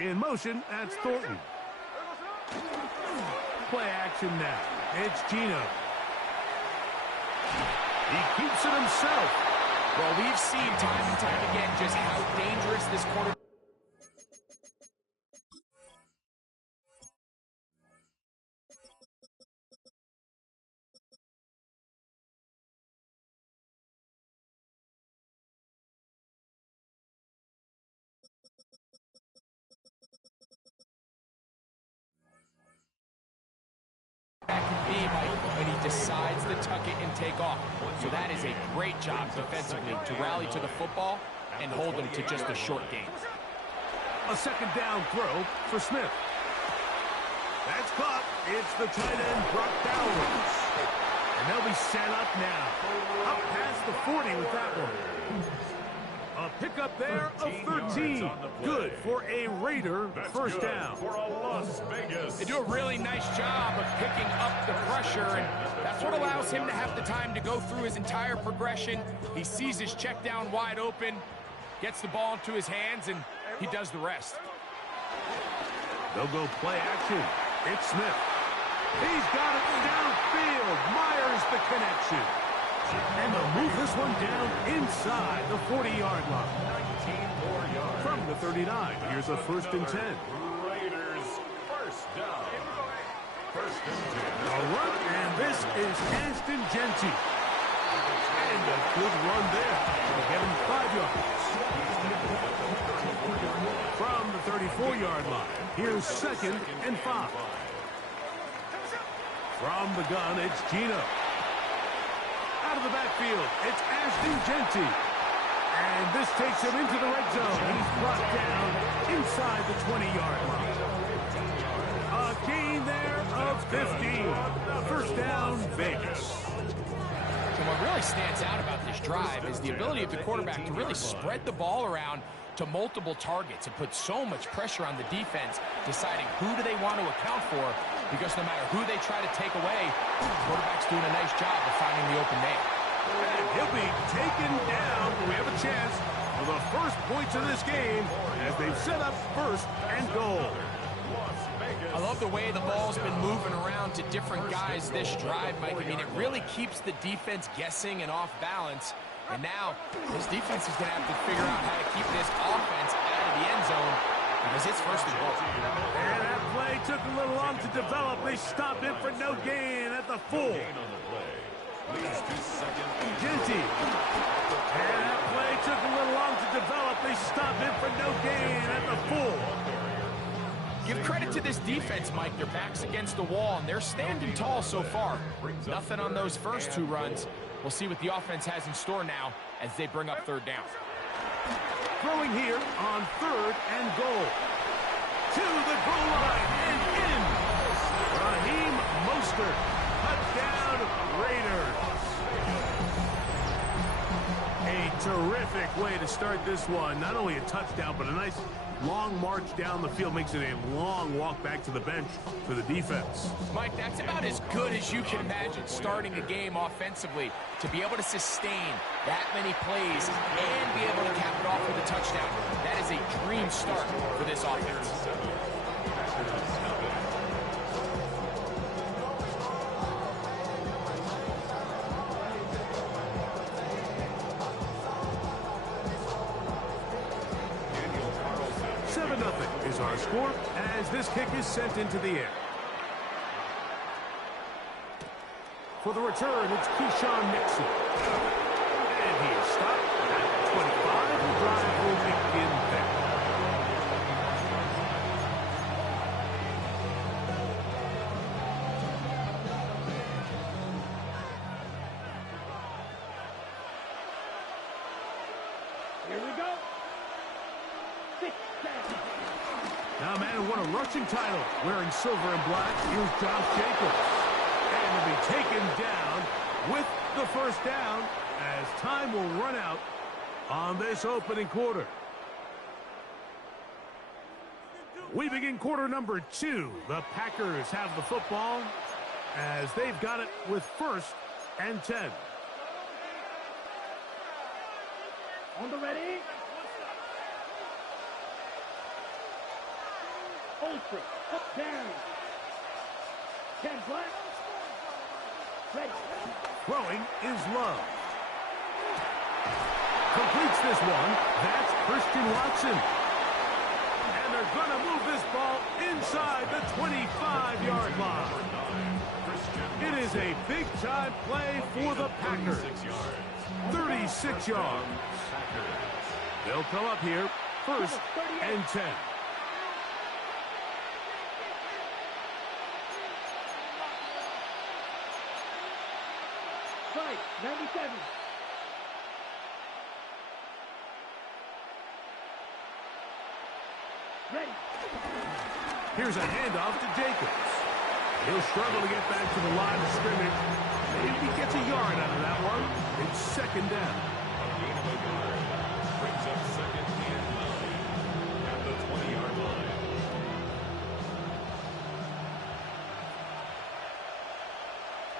In motion, that's Thornton. Play action now. It's Gino. He keeps it himself. Well, we've seen time and time again just how dangerous this quarterback can be, Mike, when he decides to tuck it and take off. So that is a great job defensively to rally to the football and hold them to just a short gain. A second down throw for Smith. That's caught. It's the tight end, Brock Bowers. And they'll be set up now. Up past the 40 with that one. A pickup there of 13. Good for a Raider first down. For a Las Vegas. They do a really nice job of picking up the pressure, and that's what allows him to have the time to go through his entire progression. He sees his check down wide open, gets the ball into his hands, and he does the rest. They'll go play action. It's Smith. He's got it downfield. Myers the connection. And they'll move this one down inside the 40-yard line. 19 more yards. From the 39, here's a 1st and 10. Raiders first down. 1st and 10. A run, and this is Ashton Genty. And a good run there. It'll get him 5 yards. From the 34-yard line, here's 2nd and 5. From the gun, it's Gino. Out of the backfield, it's Ashton Genty. And this takes him into the red zone. He's brought down inside the 20-yard line. A gain there of 15. First down, Vegas. And what really stands out about this drive is the ability of the quarterback to really spread the ball around to multiple targets and put so much pressure on the defense, deciding who do they want to account for, because no matter who they try to take away, the quarterback's doing a nice job of finding the open man. And he'll be taken down. We have a chance for the first points of this game as they've set up 1st and goal. I love the way the ball's been moving around to different guys this drive, Mike. I mean, it really keeps the defense guessing and off balance. And now, this defense is going to have to figure out how to keep this offense out of the end zone because it's 1st and goal. And that play took a little long to develop. They stopped it for no gain at the full. Genty. And that play took a little long to develop. They stopped it for no gain at the full. Give credit to this defense, Mike. Their back's against the wall, and they're standing tall so far. Nothing on those first 2 runs. We'll see what the offense has in store now as they bring up 3rd down. Throwing here on 3rd and goal. To the goal line and in. Raheem Mostert. Touchdown, Raiders. A terrific way to start this one. Not only a touchdown, but a nice long march down the field. Makes it a long walk back to the bench for the defense. Mike, that's about as good as you can imagine starting a game offensively. To be able to sustain that many plays and be able to cap it off with a touchdown. That is a dream start for this offense. Is our score as this kick is sent into the air. For the return, it's Keyshawn Nixon. And he is stopped at 25. The drive will begin there. Here we go. Now, man who won a rushing title wearing silver and black. Here's Josh Jacobs. And he'll be taken down with the first down as time will run out on this opening quarter. We begin quarter number 2. The Packers have the football as they've got it with 1st and 10. On the ready. Ultra. Up, down. 10 black. Ready. Throwing is Love. Completes this one. That's Christian Watson. And they're going to move this ball inside the 25-yard line. It is a big-time play for the Packers. 36 yards. They'll come up here, 1st and 10. Right, 97. Ready. Here's a handoff to Jacobs. He'll struggle to get back to the line of scrimmage. Maybe he gets a yard out of that one. It's 2nd down. A gain of a yard. Brings up 2nd and 9 at the 20-yard line.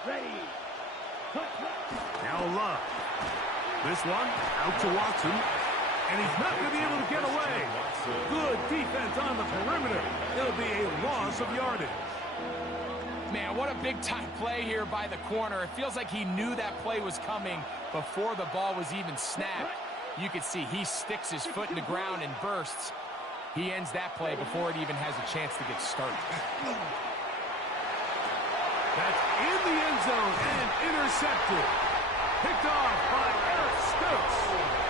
Ready. Now Love. This one out to Watson. And he's not going to be able to get away. Good defense on the perimeter. It'll be a loss of yardage. Man, what a big-time play here by the corner. It feels like he knew that play was coming before the ball was even snapped. You can see he sticks his foot in the ground and bursts. He ends that play before it even has a chance to get started. That's in the end zone and intercepted. Picked off by Eric Stokes.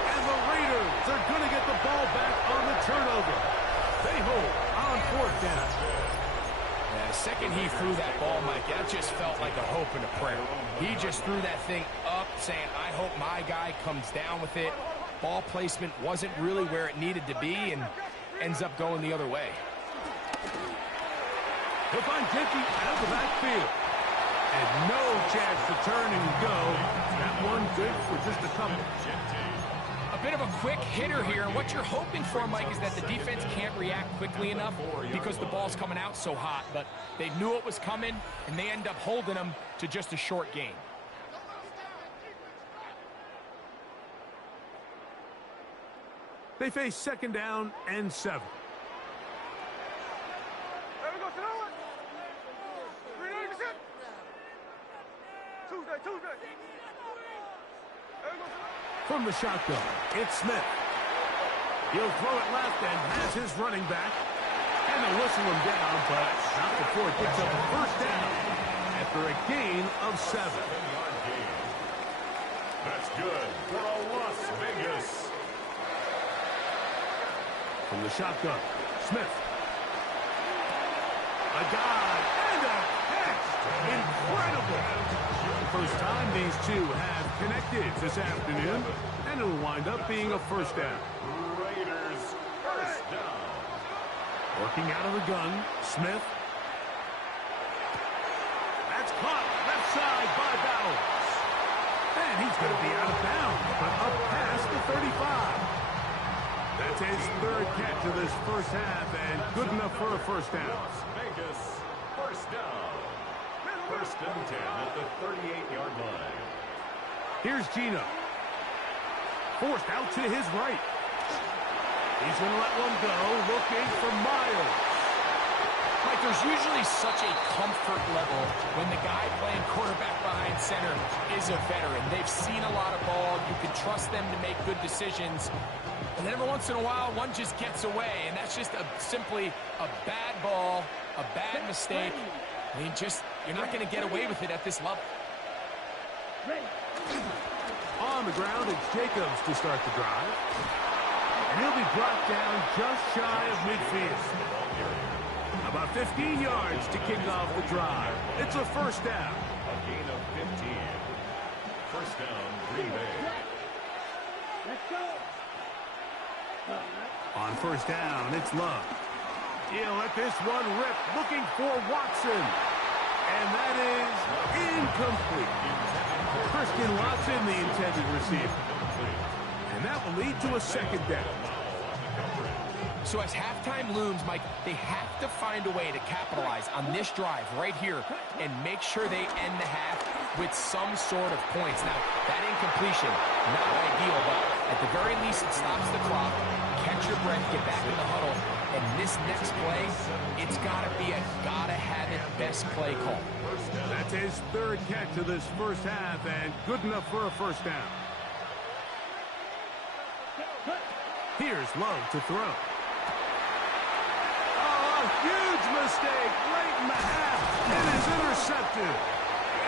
And the Raiders are going to get the ball back on the turnover. They hold on 4th down. Yeah, the second he threw that ball, Mike, that just felt like a hope and a prayer. He just threw that thing up saying, I hope my guy comes down with it. Ball placement wasn't really where it needed to be and ends up going the other way. He'll find Jeffy out of the backfield. And no chance to turn and go. That one good for just a couple. A bit of a quick hitter here. What you're hoping for, Mike, is that the defense can't react quickly enough because the ball's coming out so hot. But they knew it was coming, and they end up holding them to just a short gain. They face 2nd down and 7. From the shotgun, it's Smith. He'll throw it left and has his running back. And they'll whistle him down, but not before it gets up a 1st down after a gain of 7. That's good for a Las Vegas. From the shotgun, Smith. A dive and a catch. Incredible. First time these two have connected this afternoon, and it'll wind up being a 1st down. Raiders 1st down. Working out of the gun, Smith. That's caught left side by Bowers. And he's going to be out of bounds, but up past the 35. That's his 3rd catch of this 1st half, and good enough for a 1st down. Las Vegas 1st down. 1st and 10 at the 38-yard line. Here's Gino. Forced out to his right. He's going to let one go, looking for Miles. Mike, there's usually such a comfort level when the guy playing quarterback behind center is a veteran. They've seen a lot of ball. You can trust them to make good decisions. And then every once in a while, one just gets away, and that's just simply a bad ball, a bad mistake. I mean, you're not going to get away with it at this level. On the ground, it's Jacobs to start the drive. And he'll be brought down just shy of midfield. About 15 yards to kick off the drive. It's a 1st down. A gain of 15. 1st down, Green Bay. Let's go. On 1st down, it's Love. He'll let this one rip, looking for Watson. And that is incomplete. Christian Watson, the intended receiver. And that will lead to a 2nd down. So as halftime looms, Mike, they have to find a way to capitalize on this drive right here and make sure they end the half with some sort of points. Now, that incompletion, not ideal, but at the very least, it stops the clock, catch your breath, get back in the huddle, and this next play, it's got to be a gotta-have-it best play call. That's his third catch of this first half, and good enough for a first down. Here's Love to throw. Oh, a huge mistake late in the half. It is intercepted.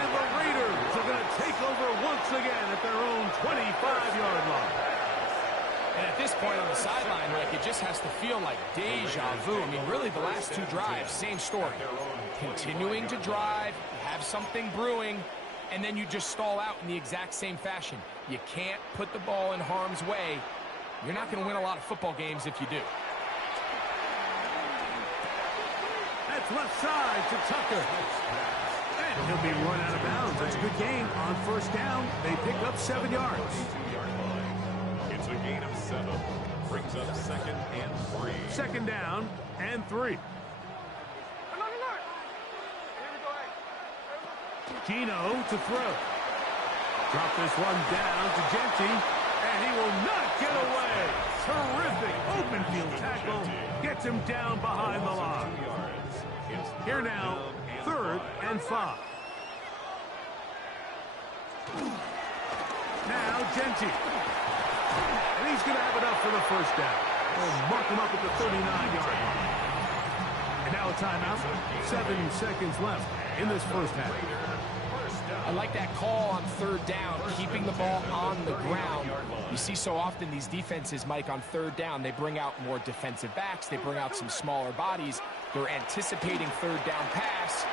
And the Raiders are going to take over once again at their own 25-yard line. And at this point on the sideline, Rick, it just has to feel like deja vu. I mean, really, the last two drives, same story. Continuing to drive, have something brewing, and then you just stall out in the exact same fashion. You can't put the ball in harm's way. You're not going to win a lot of football games if you do. That's left side to Tucker. And he'll be run out of bounds. That's a good gain on first down. They pick up 7 yards. It's a gain of 7. Brings up 2nd and 3. 2nd down and 3. Gino to throw. Drop this one down to Genty, and he will not get away. Terrific open field tackle. Gets him down behind the line. Here now, 3rd and 5. Now Genty. And he's going to have enough for the first down. We'll mark him up at the 39-yard line. And now a timeout. 7 seconds left in this first half. I like that call on 3rd down, keeping the ball on the ground. You see so often these defenses, Mike, on 3rd down, they bring out more defensive backs. They bring out some smaller bodies. They're anticipating 3rd down pass.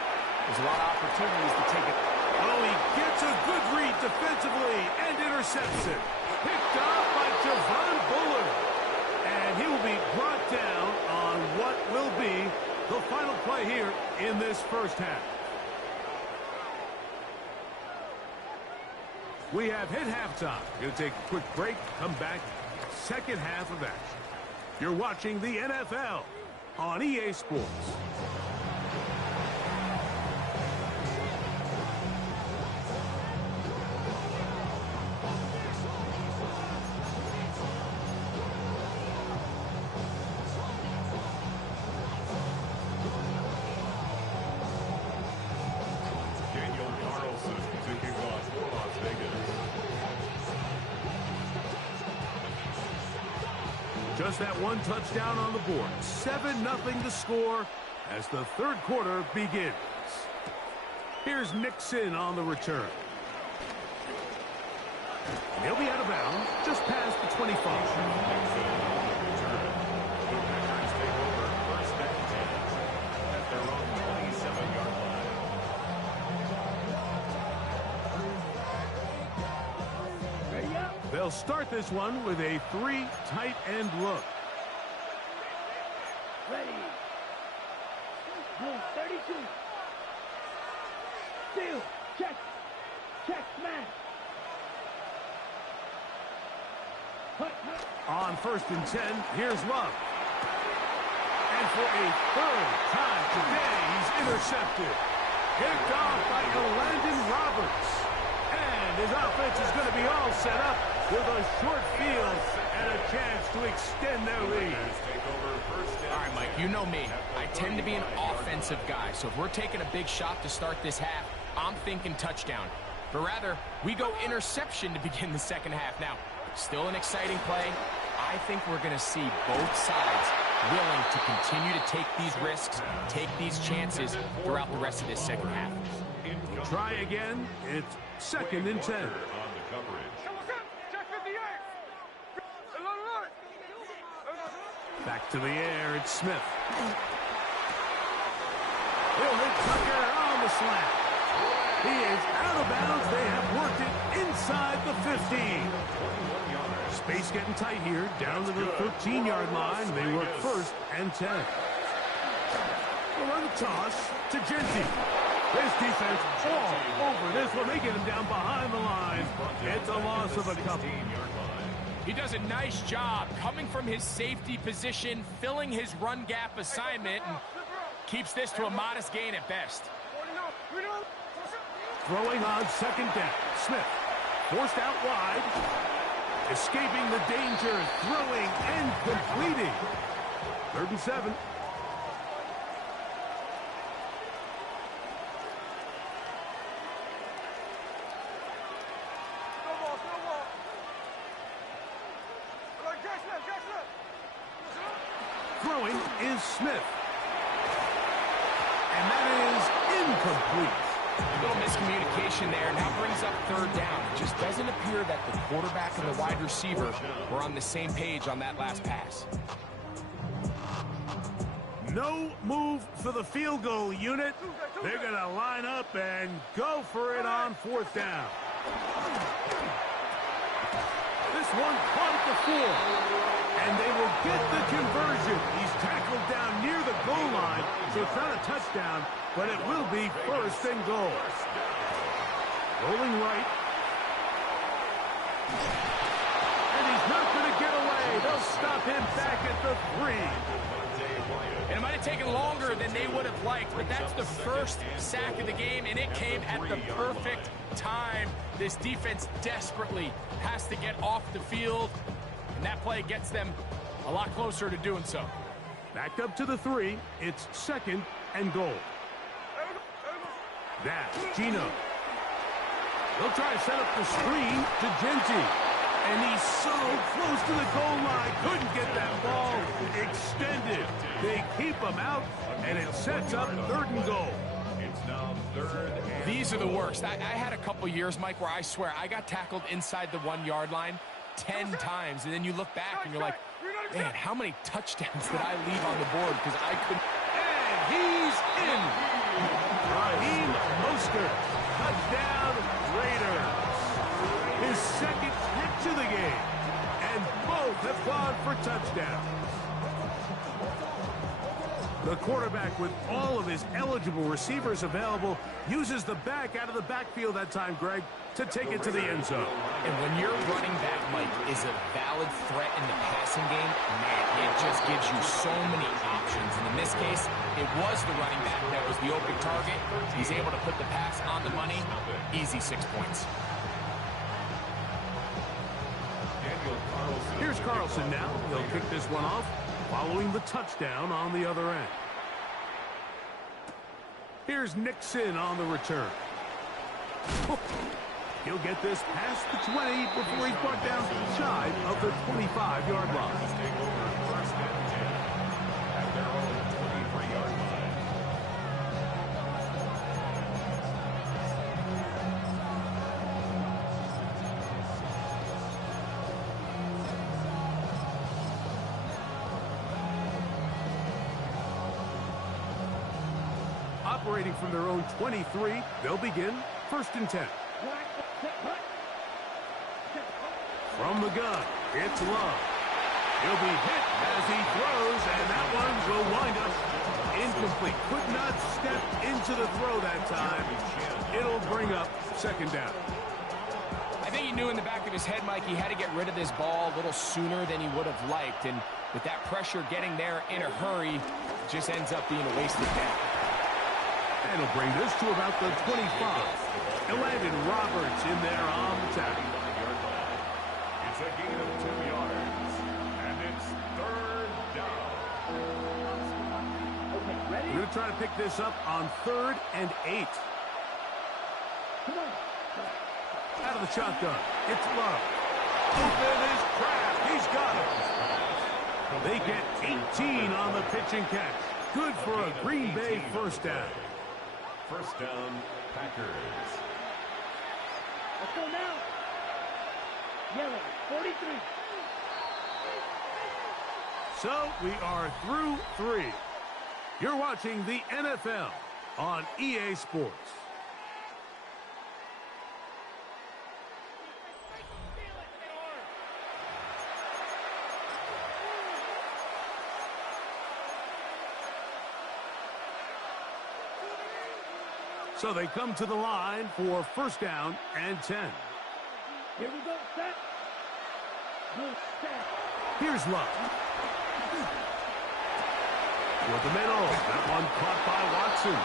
There's a lot of opportunities to take it. Oh, he gets a good read defensively and intercepts it. Picked off by Javon Bullard. And he will be brought down on what will be the final play here in this first half. We have hit halftime. Going to take a quick break, come back, second half of action. You're watching the NFL on EA Sports. Just that one touchdown on the board. 7-0 to score as the third quarter begins. Here's Nixon on the return. And he'll be out of bounds just past the 25. They'll start this one with a 3 tight end look. Ready. Move 32. Steal. Check. Check. Smash. Hut, hut. On 1st and 10, here's Love. And for a 3rd time today, he's intercepted. Picked off by Landon Roberts. And his offense is going to be all set up with a short field and a chance to extend their lead. All right, Mike, you know me. I tend to be an offensive guy, so if we're taking a big shot to start this half, I'm thinking touchdown. But rather, we go interception to begin the second half. Now, still an exciting play. I think we're going to see both sides willing to continue to take these risks, take these chances throughout the rest of this second half. Try again. It's 2nd and 10. Back to the air, it's Smith. He'll hit Tucker on the slant. He is out of bounds. They have worked it inside the 15. Space getting tight here, down to the 13-yard line. They work 1st and 10. We'll run the toss to Genty. His defense all over this one. They get him down behind the line. It's a loss of a couple. He does a nice job coming from his safety position, filling his run gap assignment, and keeps this to a modest gain at best. Throwing on 2nd down. Smith forced out wide. Escaping the danger, throwing and completing. 3rd and 7. Throwing is Smith. And that is incomplete. A little miscommunication there. Now brings up 3rd down. It just doesn't appear that the quarterback and the wide receiver were on the same page on that last pass. No move for the field goal unit. They're going to line up and go for it on 4th down. This one caught at the 4. And they will get the conversion. He's tackled down near the goal line, so it's not a touchdown, but it will be 1st and goal. Rolling right. And he's not going to get away. They'll stop him back at the 3. And it might have taken longer than they would have liked, but that's the 1st sack of the game, and it came at the perfect time. This defense desperately has to get off the field, and that play gets them a lot closer to doing so. Back up to the 3. It's 2nd and goal. That's Gino. They'll try to set up the screen to Genty. And he's so close to the goal line. Couldn't get that ball extended. They keep him out, and it sets up 3rd and goal. It's now 3rd and These are the worst. I had a couple years, Mike, where I swear I got tackled inside the 1-yard line 10 times, and then you look back and you're like, man, how many touchdowns did I leave on the board because I couldn't. And he's in. Raheem Mostert, touchdown Raiders. His 2nd hit to the game, and both have gone for touchdowns. The quarterback, with all of his eligible receivers available, uses the back out of the backfield that time, Greg, to take it to the end zone. And when your running back, Mike, is a valid threat in the passing game, man, it just gives you so many options. And in this case, it was the running back that was the open target. He's able to put the pass on the money. Easy 6 points. Here's Carlson now. He'll kick this one off, following the touchdown on the other end. Here's Nixon on the return. He'll get this past the 20 before he's brought down shy of the 25-yard line. Operating from their own 23, they'll begin 1st and 10. From the gun, it's Love. He'll be hit as he throws, and that one will wind up incomplete. Could not step into the throw that time. It'll bring up 2nd down. I think he knew in the back of his head, Mike, he had to get rid of this ball a little sooner than he would have liked. And with that pressure getting there in a hurry, it just ends up being a wasted down. And he'll bring this to about the 25. Elandon Roberts in there on the tackle. It's a gain of 2 yards, and it's 3rd down. Okay, ready? We're going to try to pick this up on 3rd and 8. Come on. Out of the shotgun, it's Love. Open is Kraft. He's got it. They get 18 on the pitch and catch. Good for a Green Bay 1st down. 1st down, Packers. Let's go now. Yellow, 43. So we are through 3. You're watching the NFL on EA Sports. So they come to the line for 1st down and 10. Here we go, set. Good set. Here's Love. With the middle, that one caught by Watson.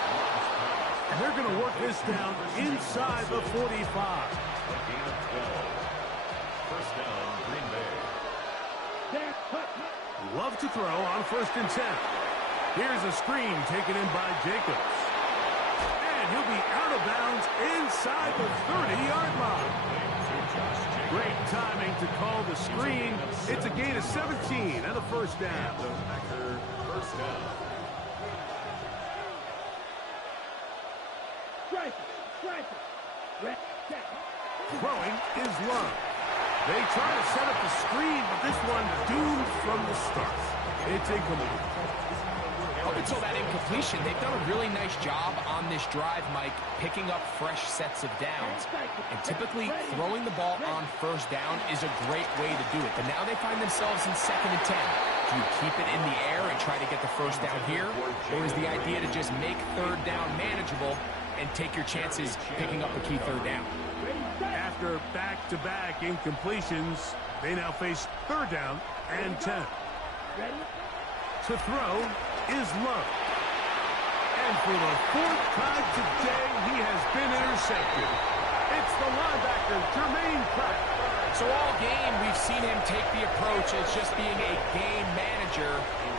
And they're going to work this down inside the 45. First down, Green Bay. Dak, cut. Love to throw on 1st and 10. Here's a screen taken in by Jacobs. And he'll be out of bounds inside the 30-yard line. Great timing to call the screen. It's a gain of 17 and a first down. The Packer first down. Strike it. Red, set. Throwing is Love. They try to set up the screen, but this one doomed from the start. It's incomplete. Up until that incompletion, they've done a really nice job on this drive, Mike, picking up fresh sets of downs. And typically, throwing the ball on 1st down is a great way to do it. But now they find themselves in 2nd and 10. Do you keep it in the air and try to get the 1st down here? Or is the idea to just make 3rd down manageable and take your chances picking up a key 3rd down? After back-to-back incompletions, they now face 3rd down and 10. To throw is Love. And for the 4th time today, he has been intercepted. It's the linebacker, Jermaine Pratt. So all game, we've seen him take the approach as just being a game manager.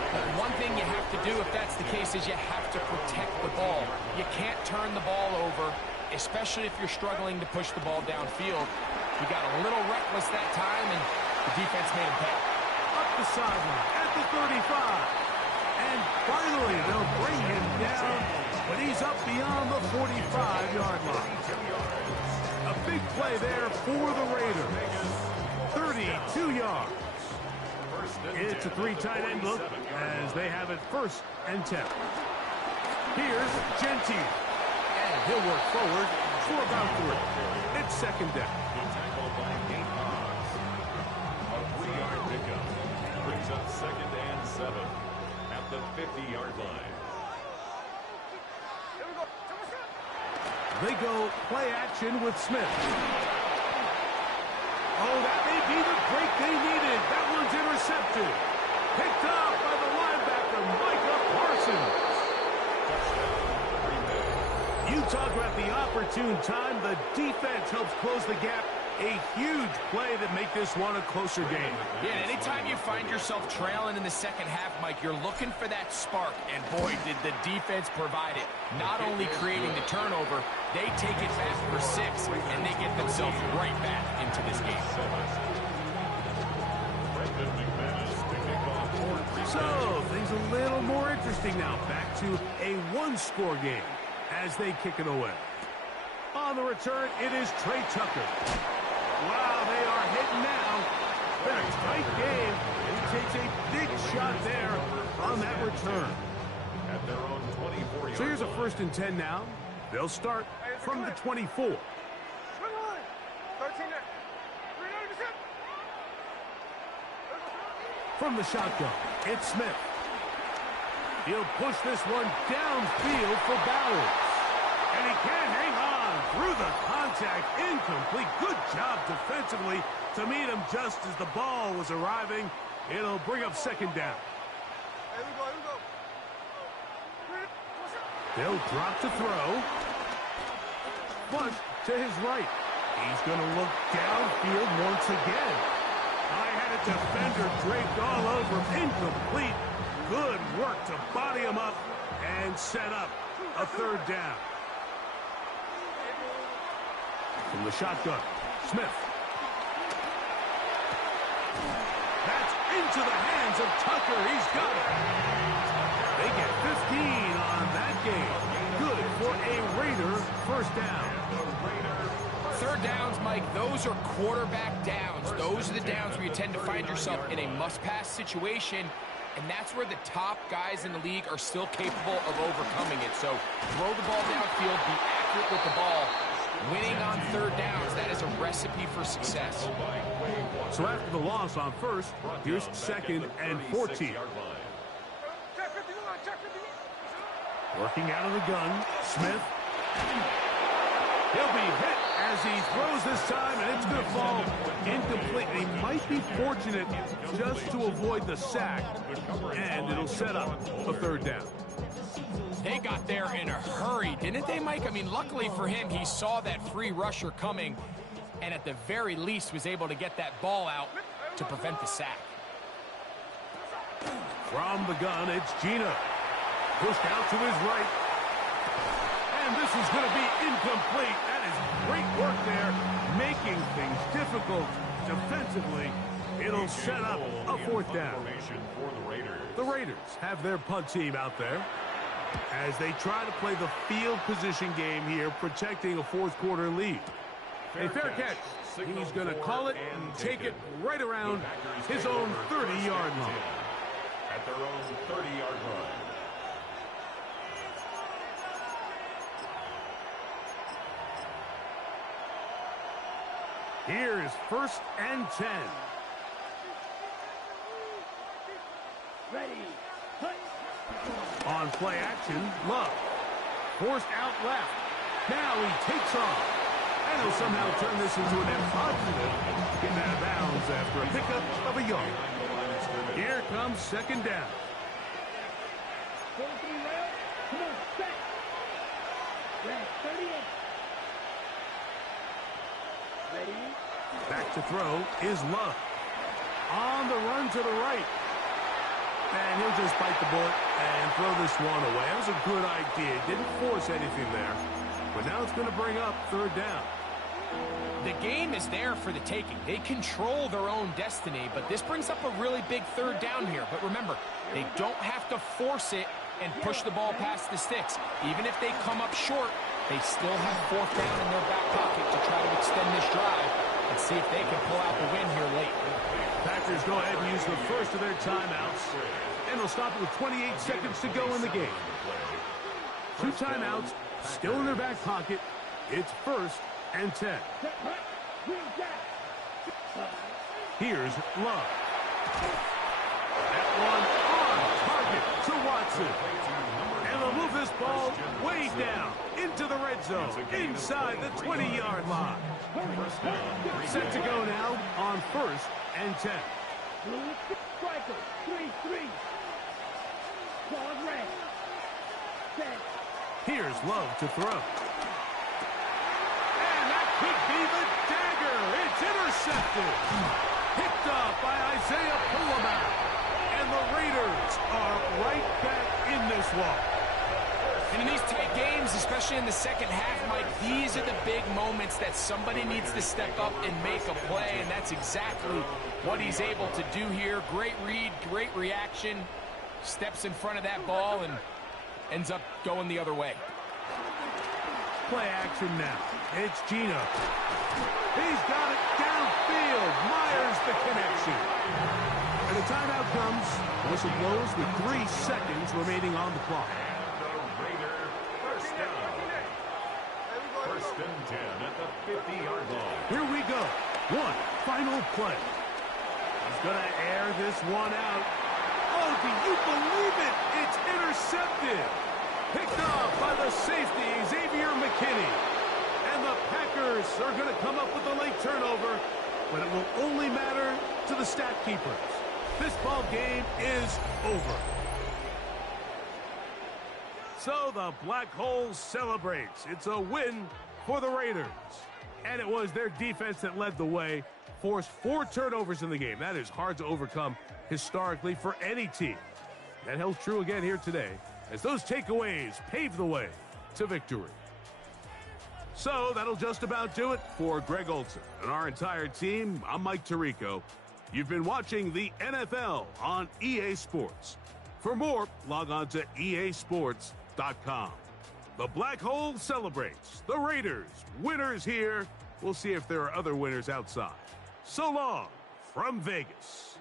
But one thing you have to do, if that's the case, is you have to protect the ball. You can't turn the ball over, especially if you're struggling to push the ball downfield. He got a little reckless that time, and the defense made him pay. Up the sideline at the 35. And finally, they'll bring him down, but he's up beyond the 45-yard line. A big play there for the Raiders. 32 yards. It's a 3 tight end look as they have it 1st and 10. Here's Gentile. And he'll work forward for about 3. It's 2nd down. Tackled by Nate Hobbs. A 3-yard pickup. Brings up 2nd and 7 at the 50-yard line. They go play action with Smith. Oh, that may be the break they needed. That one's intercepted. Picked up by the linebacker, Micah Parsons. You talk about the opportune time. The defense helps close the gap. A huge play that make this one a closer game. Yeah, and anytime you find yourself trailing in the 2nd half, Mike, you're looking for that spark. And boy, did the defense provide it. Not only creating the turnover, they take it back for 6, and they get themselves right back into this game. So, things a little more interesting now. Back to a 1-score game as they kick it away. On the return, it is Trey Tucker. Wow, they are hitting now. Been a tight game. He takes a big shot there on that return. At their own 24-yard So here's a 1st and 10 now. They'll start from the 24. From the shotgun, it's Smith. He'll push this one downfield for Bowers. And he can hang on through the contact. Incomplete. Good job defensively to meet him just as the ball was arriving. It'll bring up 2nd down. They'll drop to throw. Flush to his right. He's going to look downfield once again. I had a defender draped all over him. Incomplete. Good work to body him up and set up a 3rd down. From the shotgun, Smith. That's into the hands of Tucker. He's got it. They get 15 on that game. Good for a Raider 1st down. 3rd downs, Mike, those are quarterback downs. Those are the downs where you tend to find yourself in a must-pass situation, and that's where the top guys in the league are still capable of overcoming it. So throw the ball downfield, be accurate with the ball. Winning on 3rd downs, that is a recipe for success. So after the loss on 1st, here's 2nd and 14. Working out of the gun, Smith. He'll be hit as he throws this time, and it's going to fall incomplete. He might be fortunate just to avoid the sack, and it'll set up a 3rd down. They got there in a hurry, didn't they, Mike? I mean, luckily for him, he saw that free rusher coming. and at the very least was able to get that ball out to prevent the sack. From the gun, it's Gina. Pushed out to his right. And this is going to be incomplete. That is great work there, making things difficult defensively. It'll set up a fourth down. The Raiders have their punt team out there as they try to play the field position game here, protecting a fourth quarter lead. A fair catch. He's going to call it and take it right around his own 30-yard line. At their own 30-yard line. Here's 1st and 10. Ready. Hut. On play action, Love. Forced out left. Now he takes off. And he'll somehow turn this into an impossible. Getting out of bounds after a pickup of a yard. Here comes 2nd down. 43 rail. Come on, set. Red 38. Ready. Back to throw is Love. On the run to the right. And he'll just bite the bullet and throw this one away. That was a good idea. Didn't force anything there. But now it's going to bring up 3rd down. The game is there for the taking. They control their own destiny, but this brings up a really big 3rd down here. But remember, they don't have to force it and push the ball past the sticks. Even if they come up short, they still have 4th down in their back pocket to try to extend this drive and see if they can pull out the win here late. Packers go ahead and use the first of their timeouts, and they'll stop it with 28 seconds to go in the game. 2 timeouts still in their back pocket. It's 1st and 10. Here's Love. That one on target to Watson. And they'll move this ball way down into the red zone, inside the 20-yard line. Set to go now on 1st and 10. Striker, 3-3. Claws red. Set. Here's Love to throw. And that could be the dagger. It's intercepted. Picked up by Isaiah Pullman. And the Raiders are right back in this one. And in these tight games, especially in the second half, Mike, these are the big moments that somebody needs to step up and make a play, and that's exactly what he's able to do here. Great read, great reaction, steps in front of that ball and ends up going the other way. Play action now. It's Gino. He's got it downfield. Myers the connection. And the timeout comes. Whistle blows with 3 seconds remaining on the clock. First and 10 at the 50-yard line. Here we go. One final play. He's going to air this one out. Oh, do you believe it? It's intercepted. Picked off by the safety, Xavier McKinney. And the Packers are going to come up with a late turnover, but it will only matter to the stat keepers. This ball game is over. So the Black Hole celebrates. It's a win for the Raiders. And it was their defense that led the way, forced 4 turnovers in the game. That is hard to overcome historically for any team. That held true again here today as those takeaways pave the way to victory. So that'll just about do it for Greg Olson and our entire team. I'm Mike Tirico. You've been watching the NFL on EA Sports. For more, log on to easports.com. The Black Hole celebrates. The Raiders, winners here. We'll see if there are other winners outside. So long from Vegas.